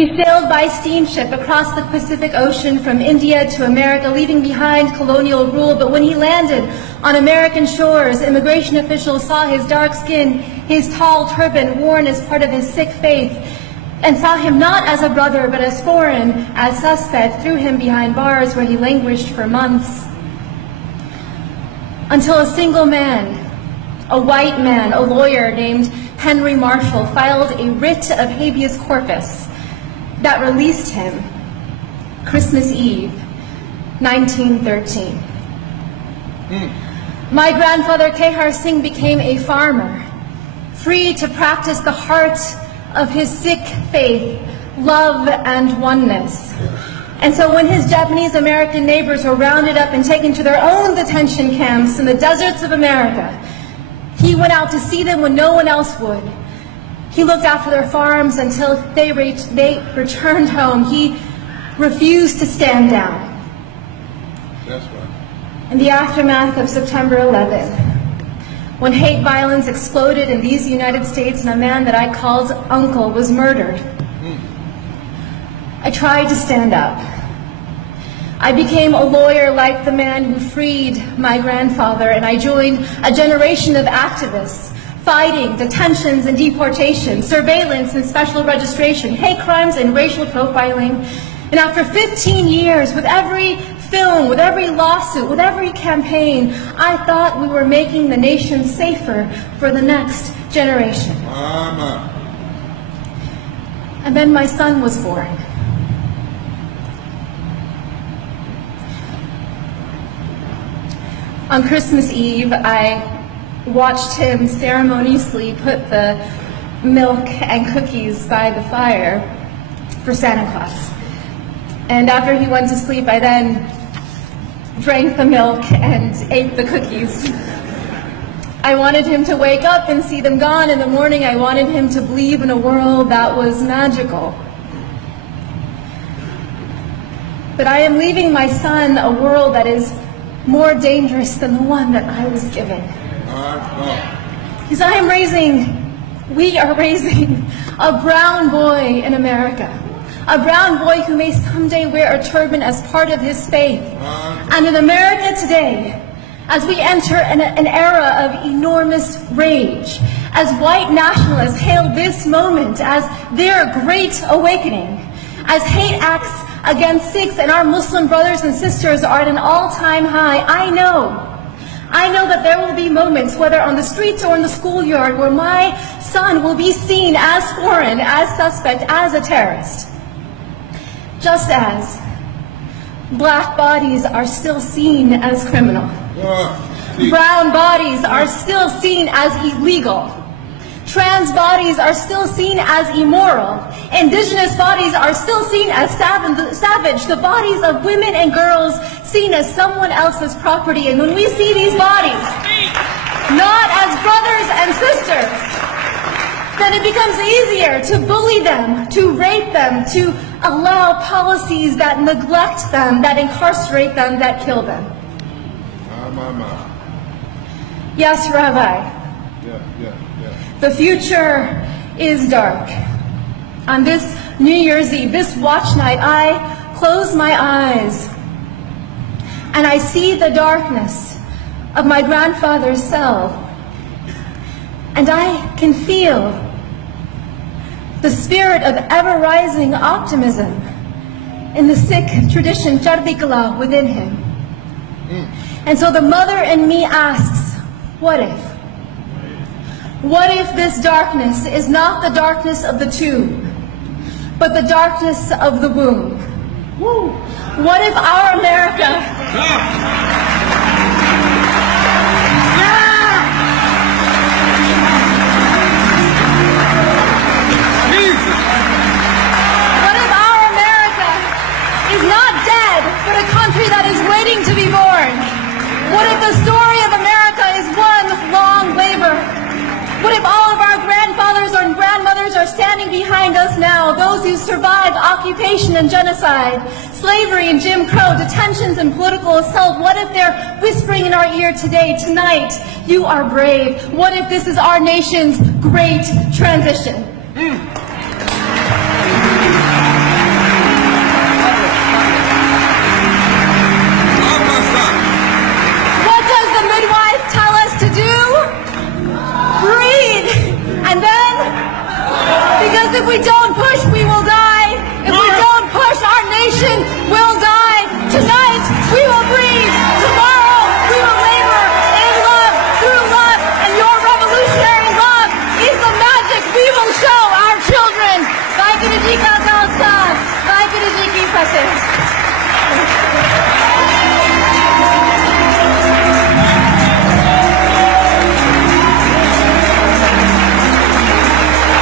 He sailed by steamship across the Pacific Ocean from India to America, leaving behind colonial rule. But when he landed on American shores, immigration officials saw his dark skin, his tall turban worn as part of his Sikh faith, and saw him not as a brother but as foreign, as suspect, threw him behind bars where he languished for months. Until a single man, a white man, a lawyer named Henry Marshall, filed a writ of habeas corpus that released him Christmas Eve, 1913. My grandfather, Kehar Singh, became a farmer, free to practice the heart of his Sikh faith, love and oneness. And so when his Japanese American neighbors were rounded up and taken to their own detention camps in the deserts of America, he went out to see them when no one else would. He looked after their farms until they returned home. He refused to stand down. That's right. In the aftermath of September 11, when hate violence exploded in these United States and a man that I called uncle was murdered, I tried to stand up. I became a lawyer like the man who freed my grandfather, and I joined a generation of activists fighting detentions and deportation, surveillance and special registration, hate crimes and racial profiling. And after 15 years, with every film, with every lawsuit, with every campaign, I thought we were making the nation safer for the next generation. Mama. And then my son was born. On Christmas Eve, I watched him ceremoniously put the milk and cookies by the fire for Santa Claus. And after he went to sleep, I then drank the milk and ate the cookies. I wanted him to wake up and see them gone in the morning. I wanted him to believe in a world that was magical. But I am leaving my son a world that is more dangerous than the one that I was given. Because we are raising a brown boy in America. A brown boy who may someday wear a turban as part of his faith. And in America today, as we enter an era of enormous rage, as white nationalists hail this moment as their great awakening, as hate acts against Sikhs and our Muslim brothers and sisters are at an all-time high, I know that there will be moments, whether on the streets or in the schoolyard, where my son will be seen as foreign, as suspect, as a terrorist. Just as black bodies are still seen as criminal. Brown bodies are still seen as illegal. Trans bodies are still seen as immoral. Indigenous bodies are still seen as savage. The bodies of women and girls seen as someone else's property. And when we see these bodies not as brothers and sisters, then it becomes easier to bully them, to rape them, to allow policies that neglect them, that incarcerate them, that kill them. Yes, Rabbi. Yeah. The future is dark. On this New Year's Eve, this watch night, I close my eyes and I see the darkness of my grandfather's cell. And I can feel the spirit of ever-rising optimism in the Sikh tradition, Chardi Kala, within him. And so the mother in me asks, what if? What if this darkness is not the darkness of the tomb, but the darkness of the womb? What if our America... is not dead, but a country that is waiting to be born? What if the story of America is one long labor? What if all of our grandfathers and grandmothers are standing behind us now, those who survived occupation and genocide, slavery and Jim Crow, detentions and political assault? What if they're whispering in our ear today, tonight, you are brave? What if this is our nation's great transition? if we don't push, we will die.